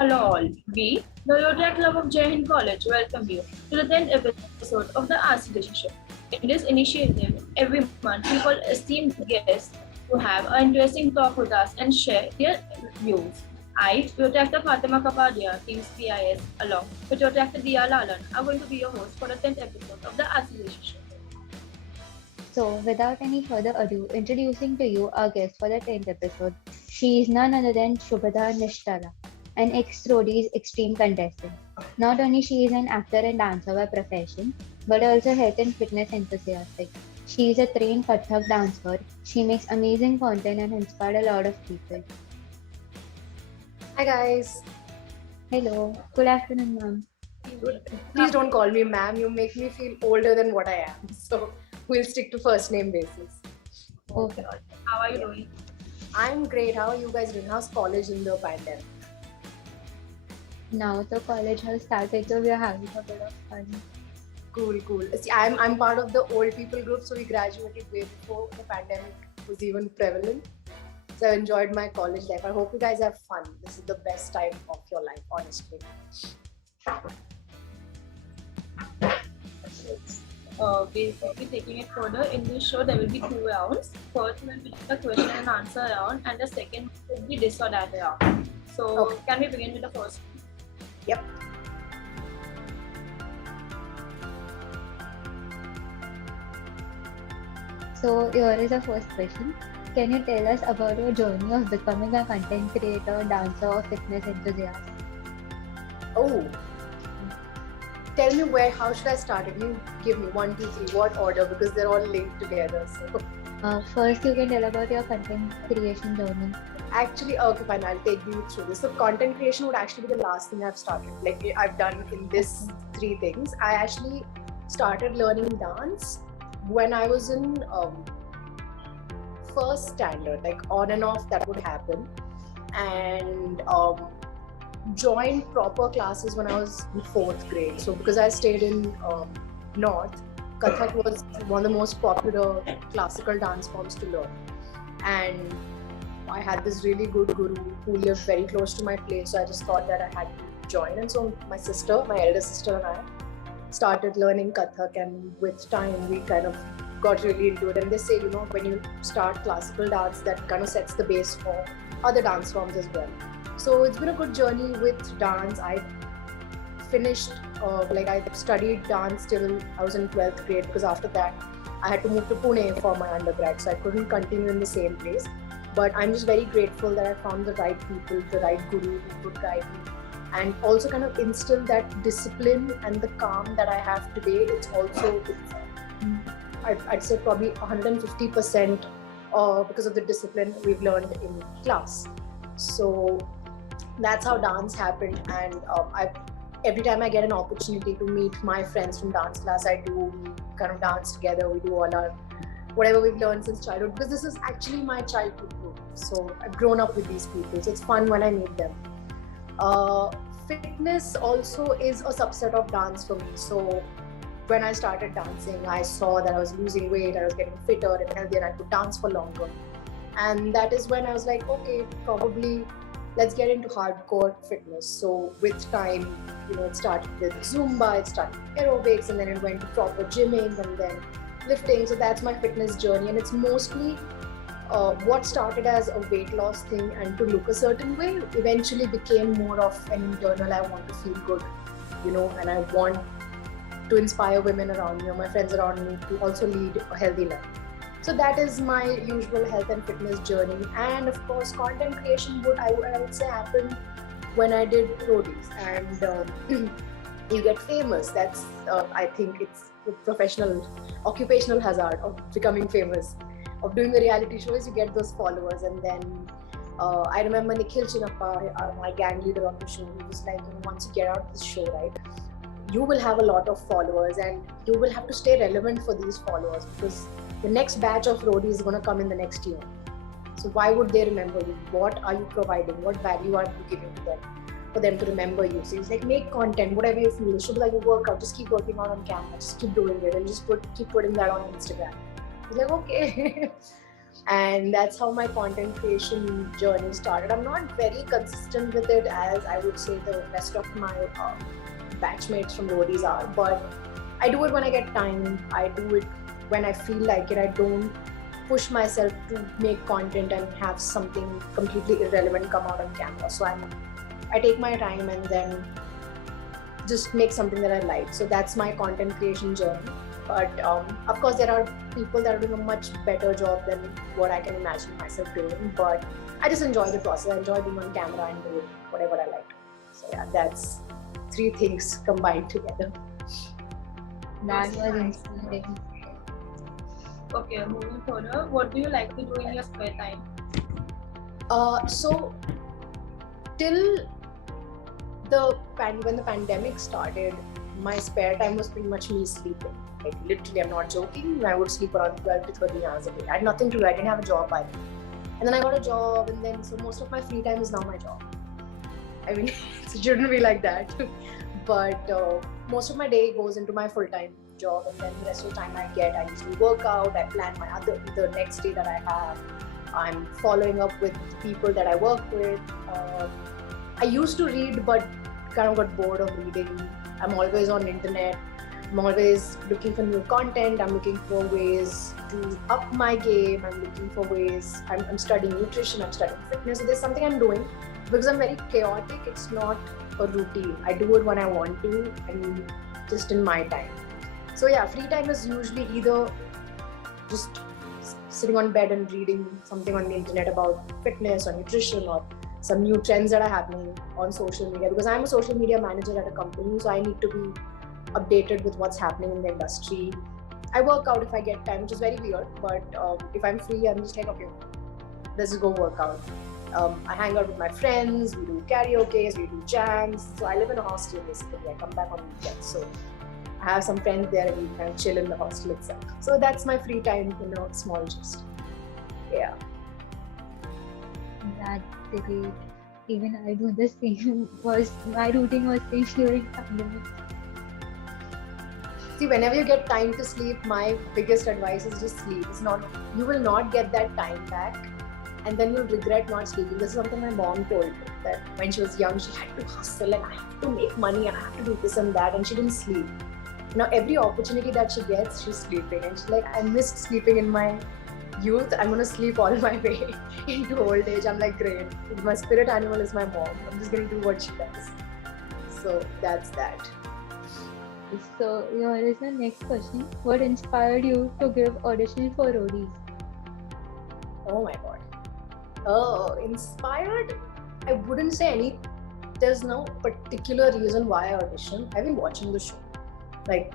Hello all, we, the Rotary Club of Jai Hind College, welcome you to the 10th episode of the RCJC show. In this initiative, every month we call esteemed guests to have an interesting talk with us and share their views. I, Dr. Fatima Kapadia, Teams PIS, along with Dr. Dia Lalan, are going to be your host for the 10th episode of the RCJC show. So, without any further ado, introducing to you our guest for the 10th episode. She is none other than Shubhada Nishtala, an ex-Roadie's extreme contestant. Not only she is an actor and dancer by profession, but also health and fitness enthusiastic. She is a trained Kathak dancer. She makes amazing content and inspired a lot of people. Hi guys. Hello, good afternoon, ma'am. Please don't call me ma'am. You make me feel older than what I am. So we'll stick to first name basis. Okay. How are you doing? I'm great. How are you guys doing? How's college in the pandemic? Now the college has started, so we are having a bit of fun. Cool. See, I'm part of the old people group, so we graduated way before the pandemic was even prevalent. So I enjoyed my college life. I hope you guys have fun. This is the best time of your life, honestly. We will be taking it further. In this show, there will be 2 rounds. First will be the question and answer round, and the second will be this or that round. So, Okay. Can we begin with the first? Yep. So here is the first question. Can you tell us about your journey of becoming a content creator, dancer, or fitness enthusiast? Oh. Tell me how should I start it? You give me 1, 2, 3, what order? Because they're all linked together. So. First, you can tell about your content creation journey. Actually, okay, fine, I'll take you through this. So content creation would actually be the last thing I've started. Like I've done in this 3 things. I actually started learning dance when I was in first standard, like on and off that would happen. And joined proper classes when I was in 4th grade. So because I stayed in North, Kathak was one of the most popular classical dance forms to learn. And I had this really good guru who lived very close to my place, so I just thought that I had to join. And so my elder sister and I started learning Kathak, and with time we kind of got really into it. And they say, when you start classical dance, that kind of sets the base for other dance forms as well. So it's been a good journey with dance. I finished, I studied dance till I was in 12th grade, because after that I had to move to Pune for my undergrad, so I couldn't continue in the same place. But I'm just very grateful that I found the right people, the right guru who could guide me, and also kind of instill that discipline and the calm that I have today. It's also, I'd say probably 150% because of the discipline we've learned in class. So that's how dance happened. And every time I get an opportunity to meet my friends from dance class, I do kind of dance together. We do all our whatever we've learned since childhood, because this is actually my childhood group. So I've grown up with these people, so it's fun when I meet them. Fitness also is a subset of dance for me. So when I started dancing, I saw that I was losing weight, I was getting fitter and healthier, and I could dance for longer. And that is when I was like, okay, probably let's get into hardcore fitness. So with time, it started with Zumba, it started with aerobics, and then it went to proper gymming and then lifting. So that's my fitness journey, and it's mostly what started as a weight loss thing and to look a certain way eventually became more of an internal, I want to feel good, and I want to inspire women around me or my friends around me to also lead a healthy life. So that is my usual health and fitness journey. And of course, content creation I would say happened when I did roadies, and you get famous. That's I think it's the occupational hazard of becoming famous, of doing the reality shows. You get those followers, and then I remember Nikhil Chinappa, my gang leader on the show, he was like, once you get out of this show, right, you will have a lot of followers, and you will have to stay relevant for these followers, because the next batch of roadies is going to come in the next year. So why would they remember you? What are you providing? What value are you giving to them for them to remember you? So it's like, make content, whatever you feel. Shubhada, you work out, just keep working out on camera, just keep doing it, and just keep putting that on Instagram. It's like, okay. And that's how my content creation journey started. I'm not very consistent with it as I would say the rest of my batchmates from Roadies are, but I do it when I get time. I do it when I feel like it. I don't push myself to make content and have something completely irrelevant come out on camera. So I take my time and then just make something that I like. So that's my content creation journey. But of course, there are people that are doing a much better job than what I can imagine myself doing. But I just enjoy the process. I enjoy being on camera and doing whatever I like. So yeah, that's three things combined together. That was inspiring. Okay, moving further, what do you like to do in your spare time? So till when the pandemic started, my spare time was pretty much me sleeping. Like literally, I'm not joking. I would sleep around 12 to 13 hours a day. I had nothing to do. I didn't have a job by then. And then I got a job, and then so most of my free time is now my job. I mean, it shouldn't be like that. But most of my day goes into my full-time job, and then the rest of the time I usually work out. I plan the next day that I have. I'm following up with people that I work with. I used to read, but kind of got bored of reading. I'm always on the internet. I'm always looking for new content. I'm looking for ways to up my game. I'm looking for ways. I'm studying nutrition. I'm studying fitness. So there's something I'm doing because I'm very chaotic. It's not a routine. I do it when I want to and just in my time. So yeah, free time is usually either just sitting on bed and reading something on the internet about fitness or nutrition or some new trends that are happening on social media, because I'm a social media manager at a company, so I need to be updated with what's happening in the industry. I work out if I get time, which is very weird, but if I'm free, I'm just like, okay, let's just go work out. I hang out with my friends, we do karaoke, we do jams. So I live in a hostel basically. I come back on weekends. So I have some friends there and we kind of chill in the hostel itself. So that's my free time, small gist. Yeah. That's great. Even I do the same. My routine was same during pandemic. See, whenever you get time to sleep, my biggest advice is just sleep. You will not get that time back, and then you'll regret not sleeping. This is something my mom told me, that when she was young, she had to hustle and I have to make money and I have to do this and that, and she didn't sleep. Now every opportunity that she gets, she's sleeping, and she's like, I missed sleeping in my youth. I'm gonna sleep all my way into old age. I'm like, great. My spirit animal is my mom. I'm just gonna do what she does. So that's that. So here is the next question. What inspired you to give audition for Roadies? Oh my god. Oh, inspired? I wouldn't say any. There's no particular reason why I auditioned. I've been watching the show. Like,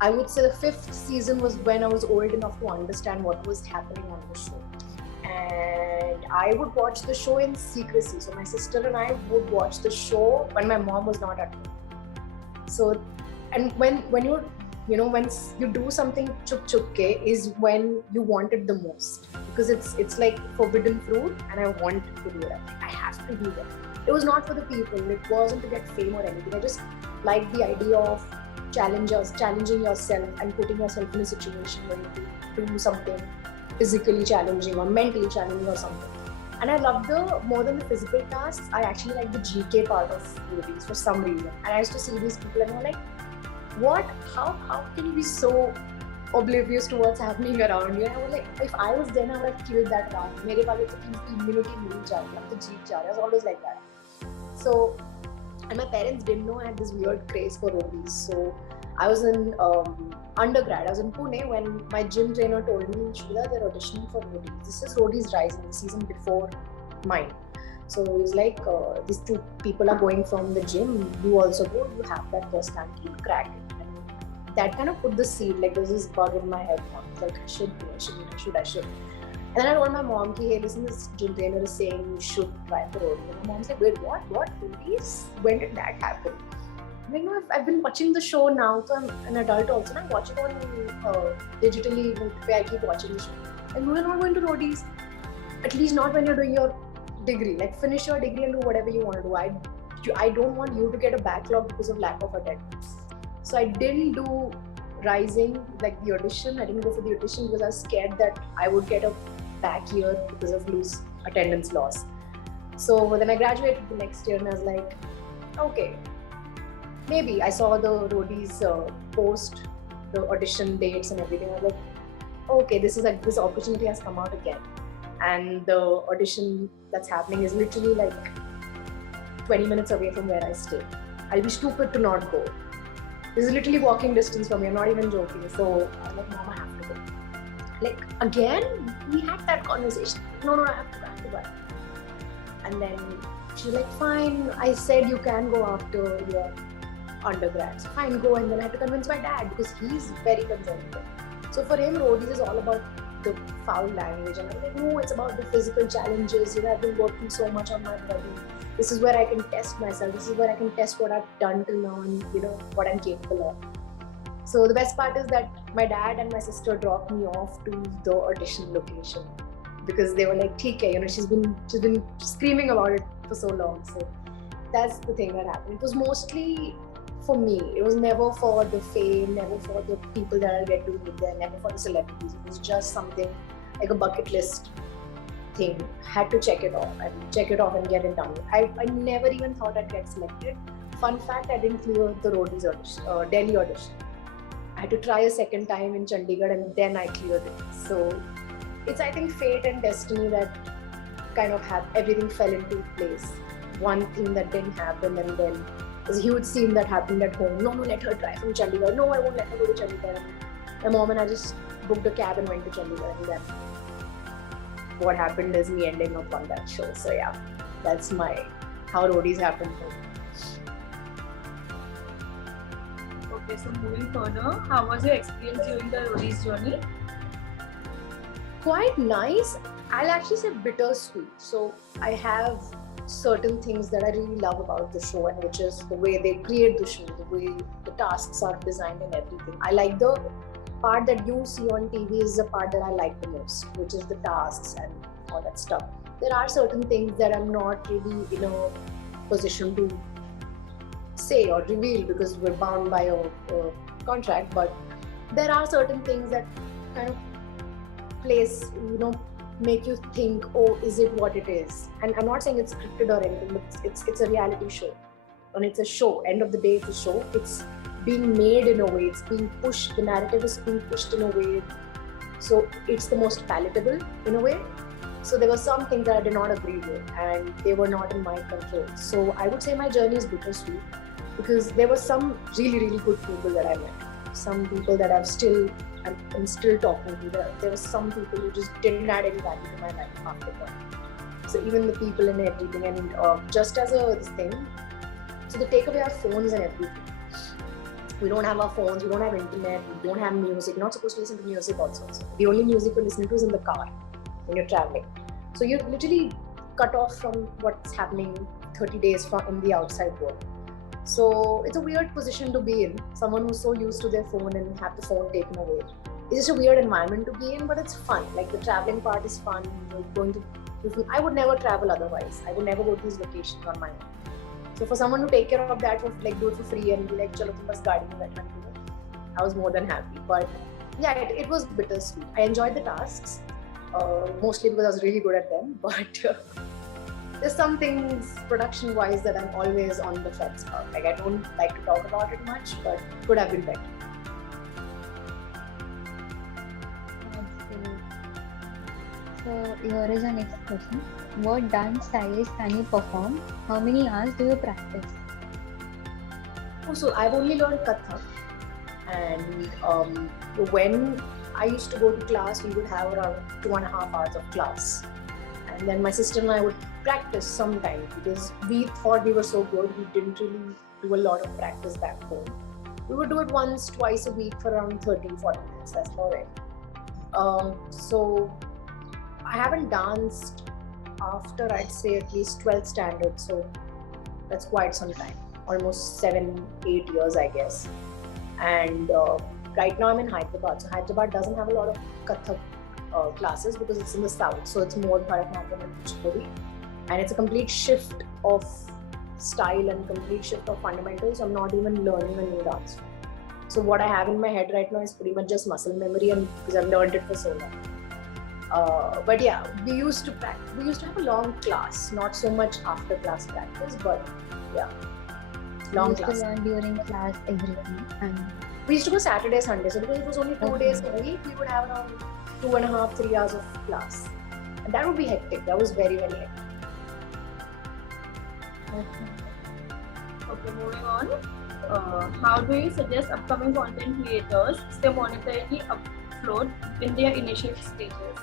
I would say the 5th season was when I was old enough to understand what was happening on the show. And I would watch the show in secrecy. So my sister and I would watch the show when my mom was not at home. So, and when you do something chup is when you want it the most, because it's like forbidden fruit, and I want to do it. I have to do that. It was not for the people. It wasn't to get fame or anything. I just liked the idea of challenging yourself and putting yourself in a situation where you do something physically challenging or mentally challenging or something. And I love more than the physical tasks, I actually like the GK part of movies for some reason. And I used to see these people and I'm like, what? How can you be so oblivious to what's happening around you? And I was like, if I was then, I would have killed that round. Mere wale to immunity nahi ja rahi, to jeet ja rahi. I was always like that. So, and my parents didn't know I had this weird craze for roadies. So I was in undergrad. I was in Pune when my gym trainer told me, Shubhada, they're auditioning for roadies. This is Roadies Rising, the season before mine. So he was like, these 2 people are going from the gym. You also go. You have that personality. You crack it. And that kind of put the seed. Like there's this bug in my head. I was like, I should. And then I told my mom, hey, listen, this gym trainer is saying you should try for roadies. And my mom's like, wait, what? Roadies? When did that happen? I know I've been watching the show now, so I'm an adult also. And I watch it on digitally, where I keep watching the show. And we're not going to roadies. At least not when you're doing your degree. Like finish your degree and do whatever you want to do. I don't want you to get a backlog because of lack of attendance. So I didn't do rising, like the audition. I didn't go for the audition because I was scared that I would get a back year because of loose attendance loss. So then I graduated the next year and I was like, okay, maybe. I saw the roadies post the audition dates and everything. I was like, okay, this opportunity has come out again. And the audition that's happening is literally like 20 minutes away from where I stay. I'll be stupid to not go. This is literally walking distance from me. I'm not even joking. So I'm like, Mom, I have to go. Like, again, we had that conversation. No, I have to go. And then she's like, fine. I said you can go after your undergrad. So fine, go. And then I had to convince my dad because he's very conservative. So for him, roadies is all about the foul language. And I'm like, no, it's about the physical challenges. I've been working so much on my body. This is where I can test myself. This is where I can test what I've done till now and what I'm capable of. So the best part is that my dad and my sister dropped me off to the audition location because they were like, "Theek hai," she's been screaming about it for so long. So that's the thing that happened. It was mostly for me. It was never for the fame, never for the people that I'll get to meet there, never for the celebrities. It was just something like a bucket list thing. Had to check it off and get it done. I never even thought I'd get selected. Fun fact, I didn't clear the roadies audition, Delhi audition. I had to try a second time in Chandigarh and then I cleared it. So it's, I think, fate and destiny that kind of everything fell into place. One thing that didn't happen and then there's a huge scene that happened at home. No, let her try from Chandigarh. No, I won't let her go to Chandigarh. My mom and I just booked a cab and went to Chandigarh, and then what happened is me ending up on that show. So yeah, that's how roadies happened for me. Okay, so moving further, how was your experience during the roadies journey? Quite nice. I'll actually say bittersweet. So I have certain things that I really love about the show, and which is the way they create the show, the way the tasks are designed and everything. I like the part that you see on TV is the part that I like the most, which is the tasks and all that stuff. There are certain things that I'm not really in a position to say or reveal because we're bound by a contract, but there are certain things that kind of make you think, oh, is it what it is? And I'm not saying it's scripted or anything, but it's a reality show. And it's a show. End of the day, it's a show. It's being made in a way, it's being pushed, the narrative is being pushed in a way, so it's the most palatable in a way. So there were some things that I did not agree with and they were not in my control. So I would say my journey is bittersweet because there were some really, really good people that I met. Some people that I'm still talking to. There were some people who just didn't add any value to my life after that. So even the people and everything, and just as this thing, so they take away our phones and everything. We don't have our phones, we don't have internet, we don't have music. You're not supposed to listen to music also. So the only music you listen to is in the car when you're traveling. So you're literally cut off from what's happening 30 days in the outside world. So it's a weird position to be in. Someone who's so used to their phone and have the phone taken away. It's just a weird environment to be in, but it's fun. Like the traveling part is fun. I would never travel otherwise. I would never go to these locations on my own. So for someone to take care of that, do it for free and be like, chalo tum bas gaadi mein baithna hai, I was more than happy. But yeah, it was bittersweet. I enjoyed the tasks, mostly because I was really good at them. But there's some things production-wise that I'm always on the fence about. Like I don't like to talk about it much, but could have been better. So here is our next question. What dance styles can you perform? How many hours do you practice? So I've only learned Kathak, and when I used to go to class, we would have around 2.5 hours of class. And then my sister and I would practice sometimes because we thought we were so good, we didn't really do a lot of practice back home. We would do it once, twice a week for around 30-40 minutes, that's about it. So I haven't danced after, I'd say, at least 12th standard, so that's quite some time, almost 7-8 years, I guess. And right now I'm in Hyderabad, so Hyderabad doesn't have a lot of Kathak classes because it's in the south, so it's more Bharatanatyam and Kuchipudi, and it's a complete shift of style and complete shift of fundamentals. I'm not even learning a new dance form. So what I have in my head right now is pretty much just muscle memory, and because I've learned it for so long. But yeah, we used to have a long class, not so much after class practice, but yeah, long We used class. to learn during class everything, and We used to go Saturday, Sunday, so because it was only 2 Okay. days a week, we would have around 2.5, 3 hours of class. And that would be hectic. That was very, very hectic. Okay, moving on. How do you suggest upcoming content creators stay monetarily afloat in their initial stages?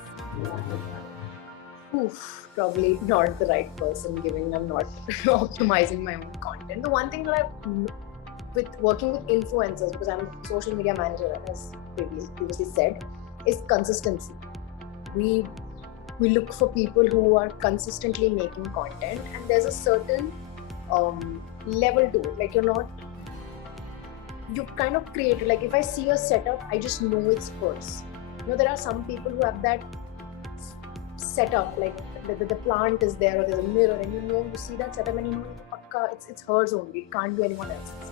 Oof, probably not the right person, given I'm not optimizing my own content. The one thing that with working with influencers, because I'm a social media manager, as previously said, is consistency. We look for people who are consistently making content, and there's a certain level to it. Like you kind of create, like if I see a setup, I just know it's hers. There are some people who have that setup, like the plant is there or there's a mirror, and you see that setup and you know it's hers only, it can't be anyone else's.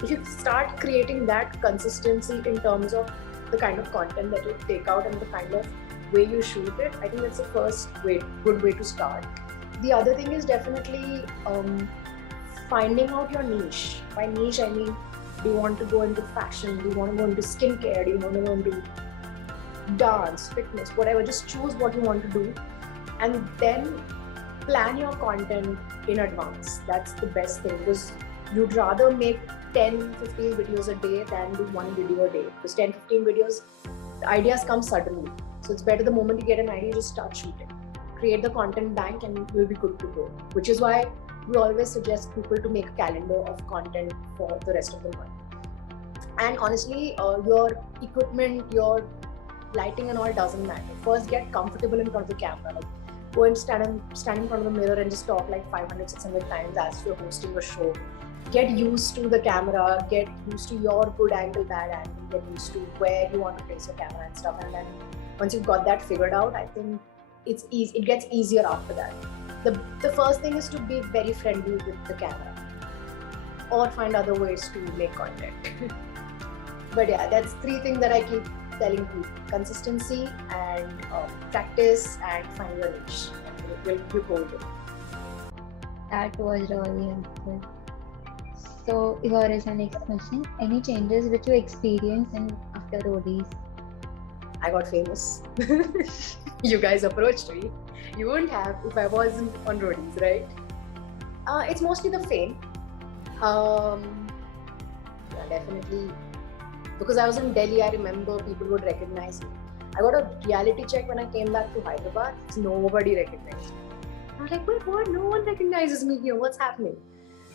If you start creating that consistency in terms of the kind of content that you take out and the kind of way you shoot it, I think that's the first good way to start. The other thing is definitely finding out your niche. By niche, I mean, do you want to go into fashion? Do you want to go into skincare? Do you want to go into dance, fitness, whatever? Just choose what you want to do and then plan your content in advance. That's the best thing, because you'd rather make 10, 15 videos a day than do one video a day, because 10, 15 videos, the ideas come suddenly. So it's better the moment you get an idea, just start shooting. Create the content bank and you'll be good to go. Which is why we always suggest people to make a calendar of content for the rest of the month. And honestly, your equipment, your lighting and all doesn't matter. First, get comfortable in front of the camera. Like, go and stand in front of the mirror and just talk like 500, 600 times as you're hosting a show. Get used to the camera, get used to your good angle, bad angle, get used to where you want to place your camera and stuff. And then once you've got that figured out, I think it's easy. It gets easier after that. The first thing is to be very friendly with the camera, or find other ways to make content. But yeah, that's 3 things that I keep telling people: consistency and practice and find your niche. And you go with it. that was really helpful. So here is our next question. Any changes which you experienced in after roadies? I got famous. You guys approached me. You wouldn't have if I wasn't on roadies, right? It's mostly the fame. Yeah, definitely. Because I was in Delhi, I remember people would recognize me. I got a reality check when I came back to Hyderabad. Nobody recognized me. I was like, wait, what? No one recognizes me here. What's happening?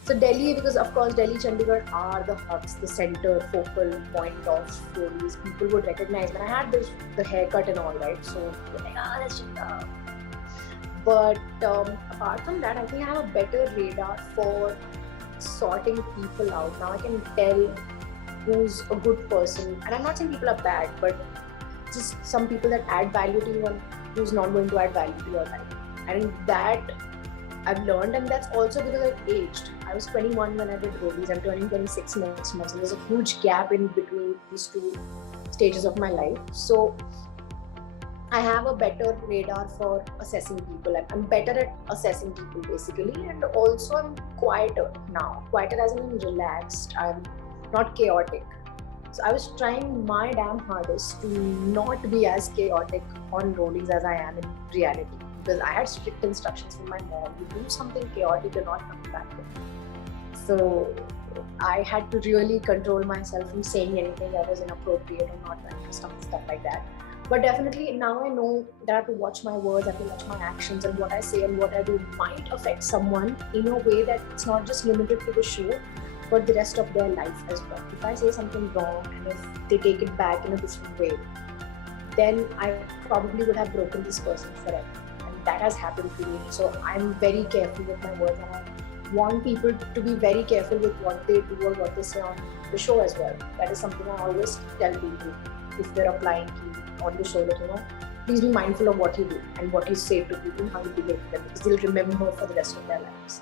So Delhi, because of course Delhi, Chandigarh are the hubs, the center, focal point of stories. People would recognize me. And I had the haircut and all, right? So they're like, that's Shubhada. But apart from that, I think I have a better radar for sorting people out. Now I can tell who's a good person. And I'm not saying people are bad, but just some people that add value to you and who's not going to add value to your life. And that I've learned, and that's also because I've aged. I was 21 when I did roadies. I'm turning 26 next month. So there's a huge gap in between these 2 stages of my life. So I have a better radar for assessing people. I'm better at assessing people basically, and also I'm quieter now. Quieter as in I'm relaxed. I'm not chaotic. So I was trying my damn hardest to not be as chaotic on roadies as I am in reality. Because I had strict instructions from my mom: you do something chaotic, you're not coming back home. So I had to really control myself from saying anything that was inappropriate or not right, stuff like that. But definitely now I know that I have to watch my words, I have to watch my actions, and what I say and what I do might affect someone in a way that it's not just limited to the show, but the rest of their life as well. If I say something wrong and if they take it back in a different way, then I probably would have broken this person forever. That has happened to me. So I'm very careful with my words, and I want people to be very careful with what they do or what they say on the show as well. That is something I always tell people if they're applying to on the show, that please be mindful of what you do and what you say to people and how you behave to them, because they'll remember for the rest of their lives.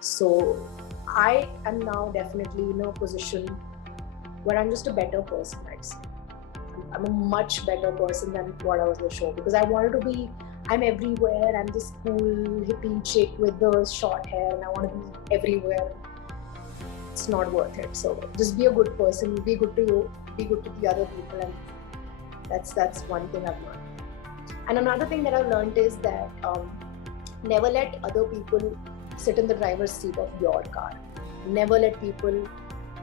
So I am now definitely in a position but I'm just a better person, I'd say. I'm a much better person than what I was in the show, because I wanted to be, I'm everywhere, I'm this cool hippie chick with the short hair, and I want to be everywhere. It's not worth it. So just be a good person, be good to you, be good to the other people, and that's one thing I've learned. And another thing that I've learned is that never let other people sit in the driver's seat of your car. Never let people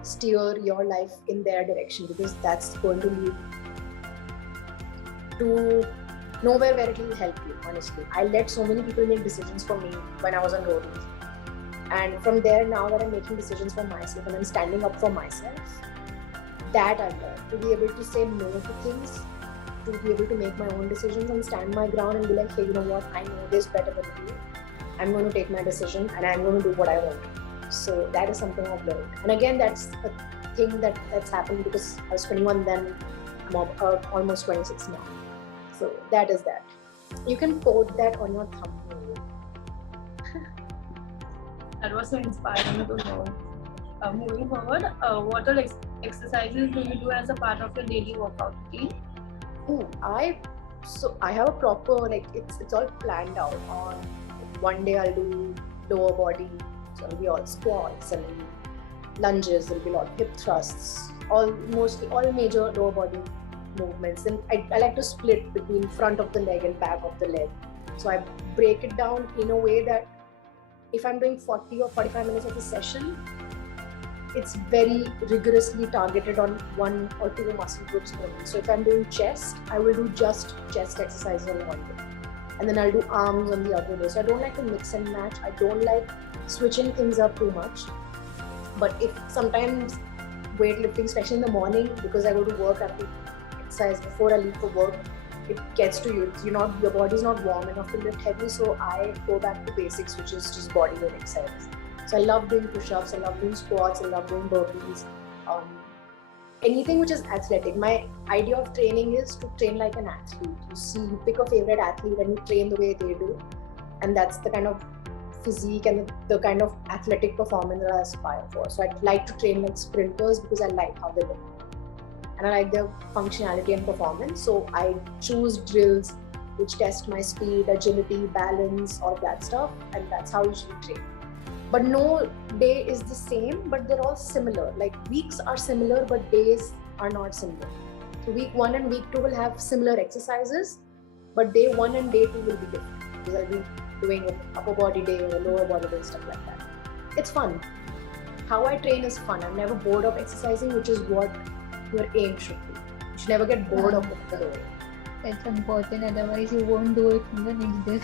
steer your life in their direction, because that's going to lead to nowhere where it will help you, honestly. I let so many people make decisions for me when I was on roadies. And from there, now that I'm making decisions for myself and I'm standing up for myself, that I've learned. To be able to say no to things, to be able to make my own decisions and stand my ground and be like, hey, you know what, I know this better than you. I'm going to take my decision and I'm going to do what I want. So that is something I've learned. And again, that's a thing that's happened because I was 21 then, I'm almost 26 now. So that is that. You can quote that on your thumbnail. That was so inspiring to know. Moving forward, what all exercises do you do as a part of your daily workout routine? I have a proper, like, it's all planned out. On one day I'll do lower body, so it'll be all squats and lunges, there'll be a lot of hip thrusts, mostly all major lower body movements. Then I like to split between front of the leg and back of the leg. So I break it down in a way that if I'm doing 40 or 45 minutes of a session, it's very rigorously targeted on one or two muscle groups only. So if I'm doing chest, I will do just chest exercises on one day. And then I'll do arms on the other day. So I don't like to mix and match. I don't like switching things up too much. But if sometimes weightlifting, especially in the morning, because I go to work, I have to exercise before I leave for work, it gets to you. Your body's not warm enough to lift heavy. So I go back to basics, which is just body weight exercise. So I love doing push-ups, I love doing squats, I love doing burpees. Anything which is athletic. My idea of training is to train like an athlete. You pick a favorite athlete and you train the way they do. And that's the kind of physique and the kind of athletic performance that I aspire for. So I'd like to train like sprinters because I like how they look. And I like their functionality and performance. So I choose drills which test my speed, agility, balance, all that stuff. And that's how I usually train. But no day is the same, but they're all similar. Like weeks are similar, but days are not similar. So week 1 and week 2 will have similar exercises, but day 1 and day 2 will be different. Because I'll be doing an upper body day or lower body day, stuff like that. It's fun. How I train is fun. I'm never bored of exercising, which is what your aim should be. You should never get bored of what you're doing. That's important, otherwise you won't do it in the next day.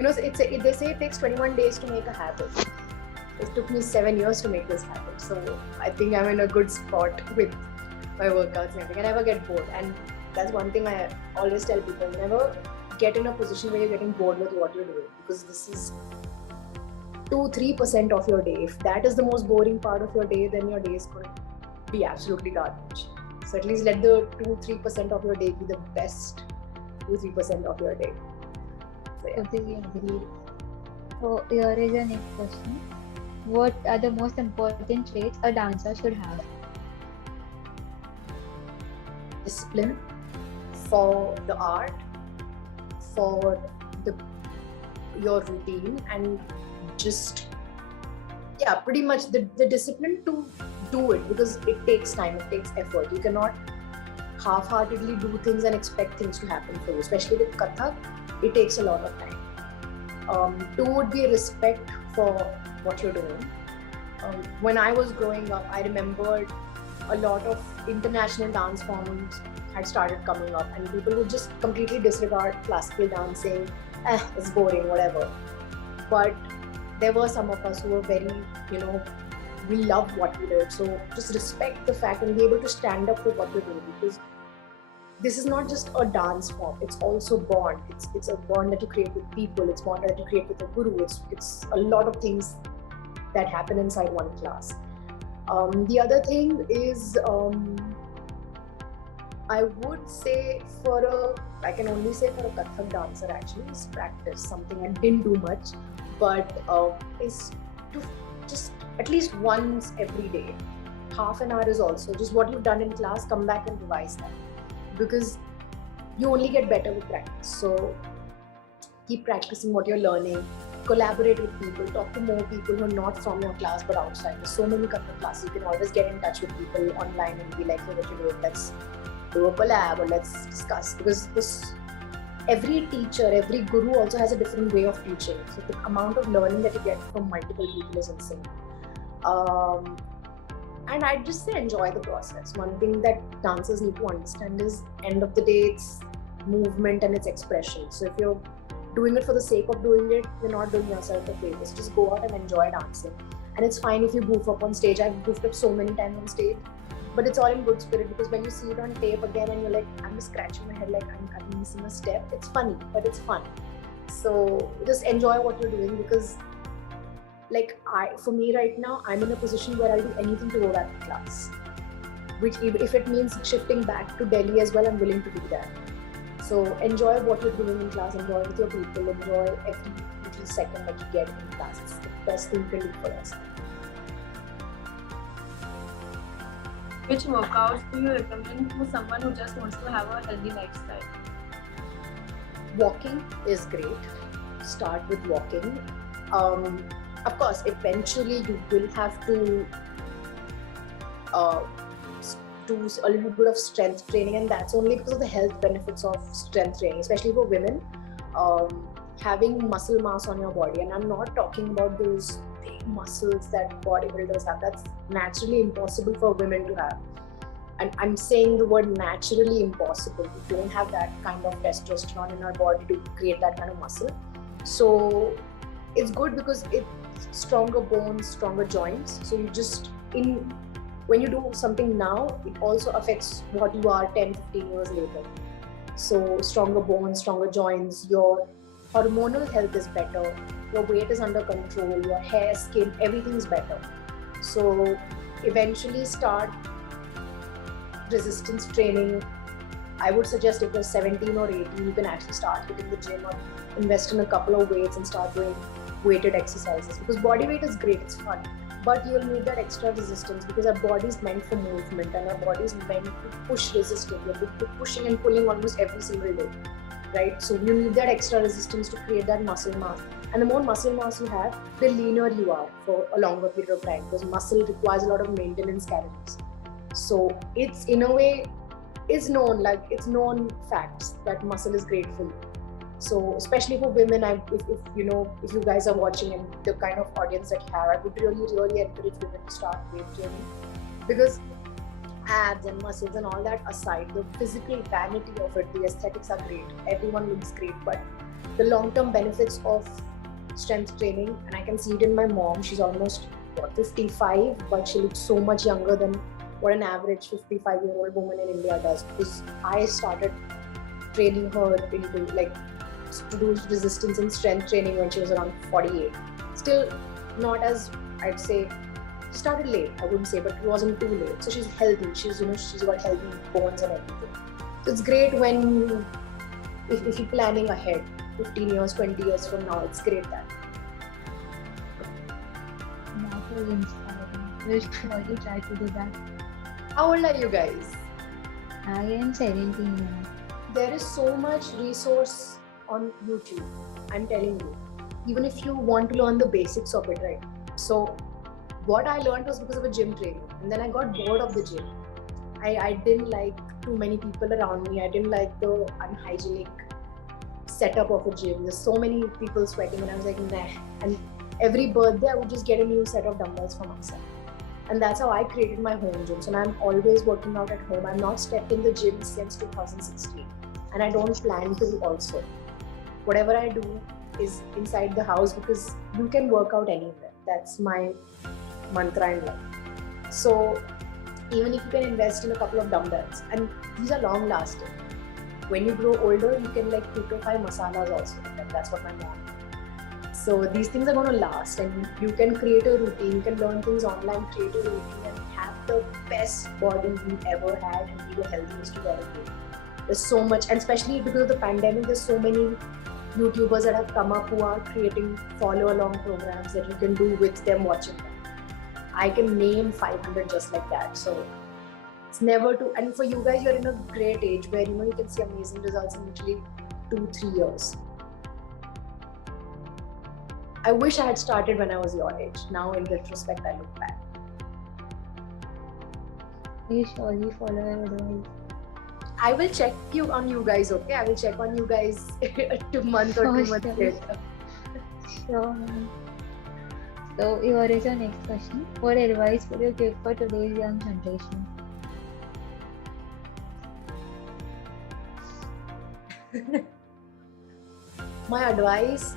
They say it takes 21 days to make a habit. It took me 7 years to make this habit. So I think I'm in a good spot with my workouts and everything. I never get bored. And that's one thing I always tell people. Never get in a position where you're getting bored with what you're doing. Because this is 2-3% of your day. If that is the most boring part of your day, then your day is going to be absolutely garbage. So at least let the 2-3% of your day be the best 2-3% of your day. Totally agree. So here is the next question. What are the most important traits a dancer should have? Discipline for the art, for your routine, and just pretty much the discipline to do it, because it takes time, it takes effort. You cannot half-heartedly do things and expect things to happen for you, especially with Kathak. It takes a lot of time. 2 would be respect for what you're doing. When I was growing up, I remembered a lot of international dance forms had started coming up, and people would just completely disregard classical dancing. It's boring, whatever. But there were some of us who were very, we loved what we did. So just respect the fact and be able to stand up for what we're doing, because this is not just a dance form, it's also bond. It's a bond that you create with people, it's bond that you create with a guru, it's a lot of things that happen inside one class. The other thing is, I would say I can only say for a Kathak dancer actually, is practice. Something I didn't do much, but is to just at least once every day. Half an hour is also just what you've done in class, come back and revise that, because you only get better with practice. So keep practicing what you're learning, collaborate with people, talk to more people who are not from your class but outside. There's so many kind of classes. You can always get in touch with people online and be like, hey, what you doing? Let's do a collab or let's discuss. Because every teacher, every guru also has a different way of teaching. So the amount of learning that you get from multiple people is insane. And I'd just say enjoy the process. One thing that dancers need to understand is, end of the day, it's movement and it's expression. So if you're doing it for the sake of doing it, you're not doing yourself a favor. So just go out and enjoy dancing. And it's fine if you goof up on stage. I've goofed up so many times on stage, but it's all in good spirit, because when you see it on tape again and you're like, I'm just scratching my head like I'm missing a step, it's funny, but it's fun. So just enjoy what you're doing, because like for me right now, I'm in a position where I'll do anything to go back to class. Which if it means shifting back to Delhi as well, I'm willing to do that. So enjoy what you're doing in class, enjoy with your people, enjoy every little second that you get in class. It's the best thing you can do for yourself. Which workouts do you recommend for someone who just wants to have a healthy lifestyle? Walking is great. Start with walking. Of course, eventually you will have to do a little bit of strength training, and that's only because of the health benefits of strength training, especially for women. Having muscle mass on your body, and I'm not talking about those big muscles that bodybuilders have. That's naturally impossible for women to have. And I'm saying the word naturally impossible. We don't have that kind of testosterone in our body to create that kind of muscle. So it's good because it's stronger bones, stronger joints. So you just, when you do something now, it also affects what you are 10, 15 years later. So stronger bones, stronger joints, your hormonal health is better, your weight is under control, your hair, skin, everything is better. So eventually start resistance training. I would suggest if you're 17 or 18, you can actually start hitting the gym or invest in a couple of weights and start doing weighted exercises, because body weight is great, it's fun, but you'll need that extra resistance, because our body is meant for movement and our body is meant to push resistance. You're pushing and pulling almost every single day, right? So you need that extra resistance to create that muscle mass. And the more muscle mass you have, the leaner you are for a longer period of time, because muscle requires a lot of maintenance calories. So it's, in a way, it's known facts that muscle is great for you. So especially for women, if you guys are watching and the kind of audience that you have, I would really encourage women to start weight training, because abs and muscles and all that aside, the physical vanity of it, the aesthetics are great. Everyone looks great, but the long-term benefits of strength training, and I can see it in my mom. She's almost 55, but she looks so much younger than what an average 55-year-old woman in India does, because I started training her to do resistance and strength training when she was around 48. Still not as, I'd say, she started late, I wouldn't say, but it wasn't too late. So she's healthy, she's got healthy bones and everything. So it's great when, if you're planning ahead, 15 years, 20 years from now, it's great that. That was inspiring. We'll surely try to do that. How old are you guys? I am 17 now. There is so much resource on YouTube, I'm telling you, even if you want to learn the basics of it, right? So what I learned was because of a gym training, and then I got bored of the gym. I didn't like too many people around me. I didn't like the unhygienic setup of a gym. There's so many people sweating, and I was like, nah. And every birthday I would just get a new set of dumbbells for myself. And that's how I created my home gym. So I'm always working out at home. I've not stepped in the gym since 2016, and I don't plan to also. Whatever I do is inside the house, because you can work out anywhere. That's my mantra in life. So even if you can invest in a couple of dumbbells, and these are long lasting. When you grow older, you can purify masalas also. That's what my mom did. So these things are going to last, and you can create a routine. You can learn things online, create a routine, and have the best body you ever had and be the healthiest you ever been. There's so much, and especially because of the pandemic, there's so many YouTubers that have come up who are creating follow-along programs that you can do with them watching them. I can name 500 just like that. So it's never to, and for you guys, you're in a great age where you can see amazing results in literally 2-3 years. I wish I had started when I was your age. Now in retrospect, I look back. We surely follow your advice. I will check on you guys, okay? I will check on you guys 2 months or 2 months later. Sure. So here is your next question. What advice would you give for today's young generation? My advice,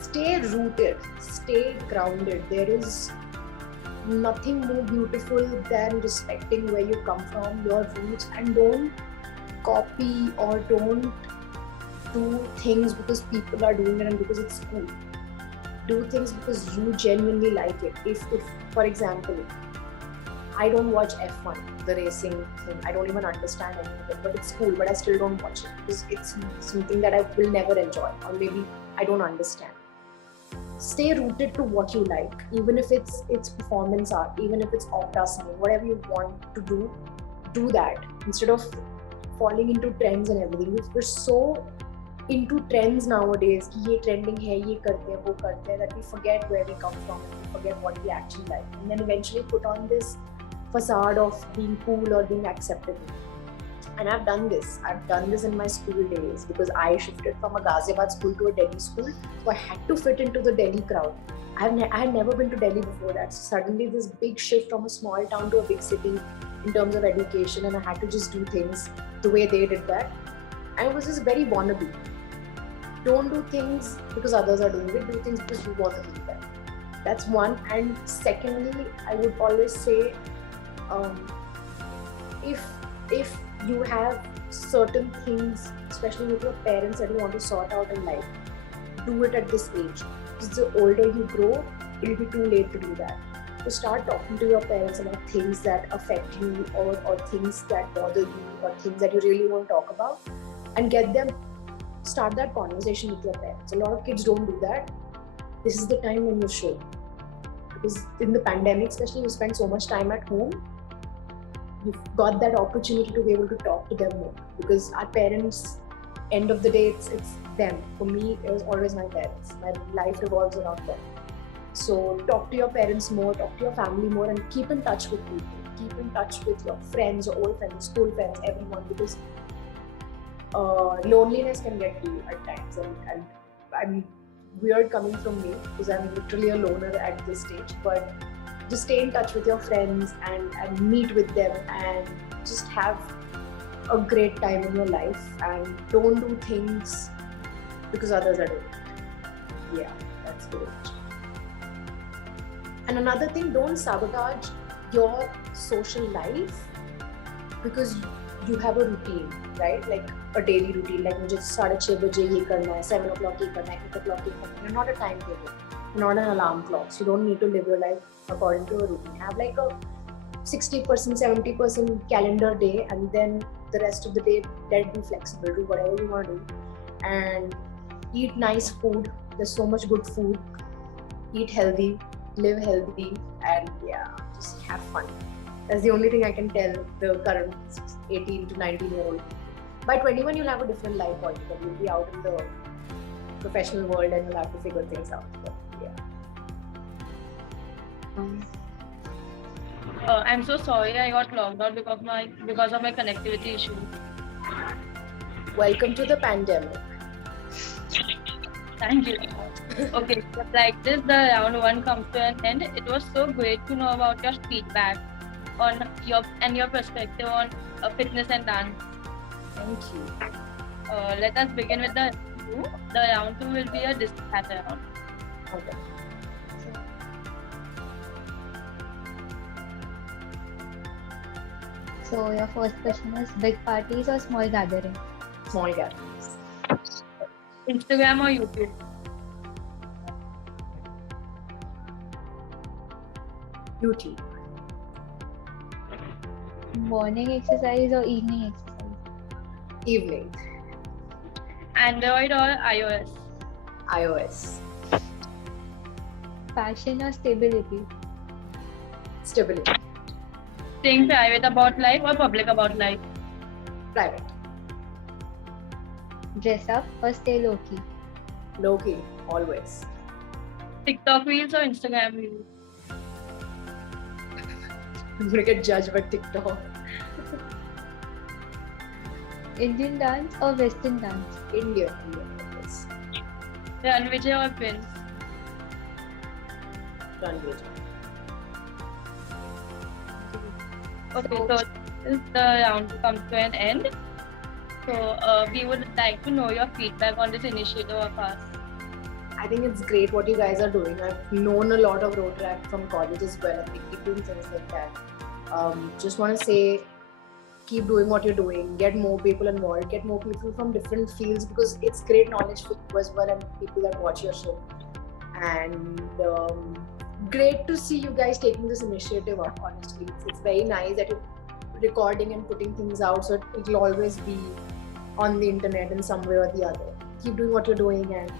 stay rooted, stay grounded. There is nothing more beautiful than respecting where you come from, your roots, and don't copy or don't do things because people are doing it and because it's cool. Do things because you genuinely like it. If for example, I don't watch F1, the racing thing. I don't even understand any of it, but it's cool, but I still don't watch it because it's something that I will never enjoy, or maybe I don't understand. Stay rooted to what you like, even if it's performance art, even if it's opera singing, whatever you want to do that instead of falling into trends and everything. We're so into trends nowadays, ki ye trending hai, ye karte hai, wo karte hai, that we forget where we come from and we forget what we actually like, and then eventually put on this facade of being cool or being acceptable. And I've done this in my school days because I shifted from a Ghaziabad school to a Delhi school, so I had to fit into the Delhi crowd. I had never been to Delhi before that, so suddenly this big shift from a small town to a big city in terms of education, and I had to just do things the way they did that, and it was just very wannabe. Don't do things because others are doing it, do things because you want to do that. That's one. And secondly, I would always say, if you have certain things, especially with your parents, that you want to sort out in life, do it at this age. Because the older you grow, it'll be too late to do that. So start talking to your parents about things that affect you, or things that bother you, or things that you really want to talk about, and start that conversation with your parents. A lot of kids don't do that. This is the time when you should. Because in the pandemic, especially, you spend so much time at home, you've got that opportunity to be able to talk to them more, because our parents, end of the day, it's them. For me, it was always my parents. My life revolves around them. So talk to your parents more, talk to your family more, and keep in touch with people. Keep in touch with your friends, your old friends, school friends, everyone, because loneliness can get to you at times. And I'm weird coming from me because I'm literally a loner at this stage, but just stay in touch with your friends and meet with them and just have a great time in your life, and don't do things because others are doing it. Yeah, that's good. And another thing, don't sabotage your social life because you have a routine, right? Like a daily routine, like मुझे 6:30 बजे ये करना है, 7 o'clock ये करना है, 8 o'clock ये करना है. You're not a timetable. You're not an alarm clock. So you don't need to live your life according to a routine. Have like a 60%, 70% calendar day, and then the rest of the day, let be flexible. Do whatever you want to do, and eat nice food. There's so much good food. Eat healthy, live healthy, and yeah, just have fun. That's the only thing I can tell the current 18 to 19-year-old. By 21, you'll have a different life altogether. You'll be out in the professional world and you'll have to figure things out. But yeah. I'm so sorry I got logged out because of my connectivity issue. Welcome to the pandemic. Thank you. Okay, so like this, the round one comes to an end. It was so great to know about your feedback on your perspective on fitness and dance. Thank you. Let us begin with the round two. The round two will be a discussion round. Okay. So your first question is big parties or small gathering? Small gatherings. Instagram or YouTube? YouTube. Morning exercise or evening exercise? Evening. Android or iOS? iOS. passion or stability? Stability. Staying private about life or public about life? Private. Dress up or stay low key? Low key. Always. TikTok reels or Instagram reels? I'm gonna get judged by TikTok. Indian dance or Western dance? Indian. Yes. Ranvijay or Prince? Ranveer. Okay, so this is the round comes to an end. So we would like to know your feedback on this initiative of ours. I think it's great what you guys are doing. I've known a lot of road track from college as well, and they keep doing things like that. Just want to say, keep doing what you're doing. Get more people involved. Get more people from different fields, because it's great knowledge for you as well and people that watch your show. And great to see you guys taking this initiative up. Honestly, it's very nice that you're recording and putting things out, so it will always be on the internet in some way or the other. Keep doing what you're doing and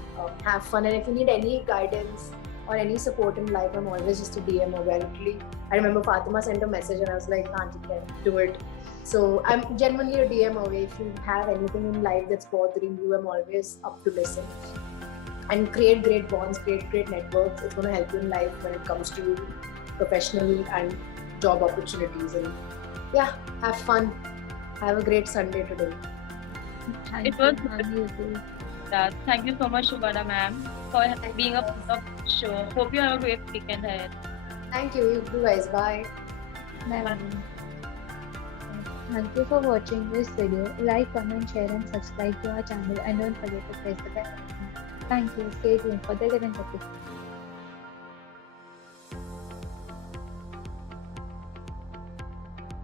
have fun. And if you need any guidance or any support in life, I'm always just a DM away. Literally, I remember Fatima sent a message and I was like, Auntie, can do it. So I'm genuinely a DM away. If you have anything in life that's bothering you, I'm always up to listen. And create great bonds, create great networks. It's going to help you in life when it comes to professional and job opportunities. And yeah, have fun. Have a great Sunday today. Thank It was you, ma'am. You too. Thank you so much, Shubhada ma'am, for being a part of the show. Hope you have a great weekend ahead. Thank you. You guys. Bye. Bye. Thank you for watching this video. Like, comment, share and subscribe to our channel, and don't forget to press the bell icon. Thank you. Stay tuned for the 11th episode.